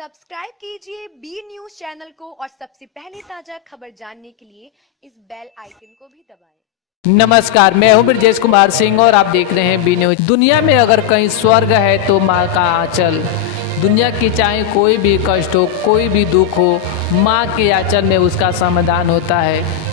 Subscribe कीजिए B news channel को और सबसे पहले ताजा खबर जानने के लिए इस बेल आइकन को भी दबाएं। नमस्कार, मैं हूं ब्रजेश कुमार सिंह और आप देख रहे हैं बी न्यूज। दुनिया में अगर कहीं स्वर्ग है तो माँ का आंचल। दुनिया की चाहे कोई भी कष्ट हो, कोई भी दुख हो, माँ के आंचल में उसका समाधान होता है।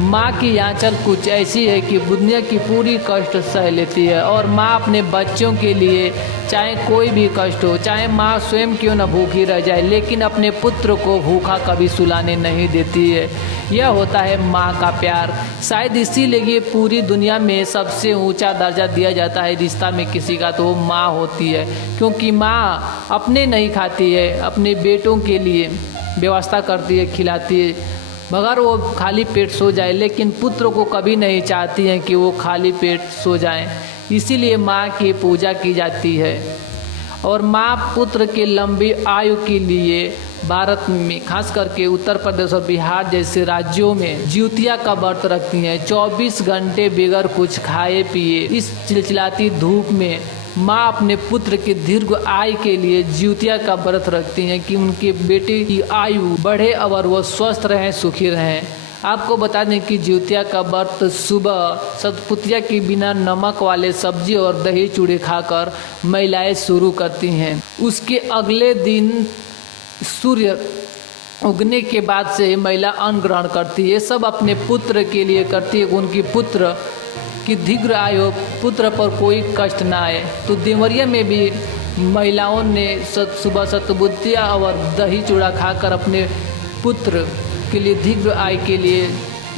माँ की आंचल कुछ ऐसी है कि दुनिया की पूरी कष्ट सह लेती है और माँ अपने बच्चों के लिए चाहे कोई भी कष्ट हो, चाहे माँ स्वयं क्यों न भूखी रह जाए, लेकिन अपने पुत्र को भूखा कभी सुलाने नहीं देती है। यह होता है माँ का प्यार। शायद इसीलिए पूरी दुनिया में सबसे ऊंचा दर्जा दिया जाता है रिश्ता में किसी का, तो वो माँ होती है। क्योंकि माँ अपने नहीं खाती है, अपने बेटों के लिए व्यवस्था करती है, खिलाती है, मगर वो खाली पेट सो जाए, लेकिन पुत्र को कभी नहीं चाहती हैं कि वो खाली पेट सो जाएं। इसीलिए माँ की पूजा की जाती है। और माँ पुत्र की लंबी आयु के लिए भारत में खास करके उत्तर प्रदेश और बिहार जैसे राज्यों में जिउतिया का व्रत रखती हैं। 24 घंटे बगैर कुछ खाए पिए इस चिलचिलाती धूप में माँ अपने पुत्र की दीर्घ आयु के लिए जिउतिया का व्रत रखती हैं कि उनके बेटे की आयु बढ़े और वो स्वस्थ रहें, सुखी रहें। आपको बता दें कि जिउतिया का व्रत सुबह सतपुतिया के बिना नमक वाले सब्जी और दही चूड़े खाकर महिलाएं शुरू करती हैं। उसके अगले दिन सूर्य उगने के बाद से महिला अन्न ग्रहण करती है। सब अपने पुत्र के लिए करती है, उनकी पुत्र कि दीर्घ आयु, पुत्र पर कोई कष्ट ना आए। तो देवरिया में भी महिलाओं ने सुबह सतपुतिया और दही चूड़ा खाकर अपने पुत्र के लिए दीर्घ आयु के लिए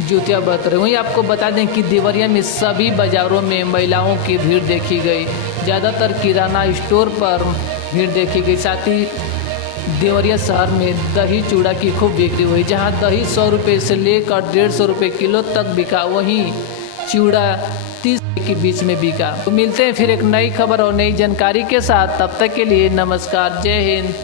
जिउतिया व्रत रहे। वहीं आपको बता दें कि देवरिया में सभी बाज़ारों में महिलाओं की भीड़ देखी गई। ज़्यादातर किराना स्टोर पर भीड़ देखी गई। साथ ही देवरिया शहर में दही चूड़ा की खूब बिक्री हुई। जहां दही 100 रुपये से लेकर 150 रुपये किलो तक बिका, वहीं चूड़ा 30 के बीच में बिका। तो मिलते हैं फिर एक नई खबर और नई जानकारी के साथ। तब तक के लिए नमस्कार, जय हिंद।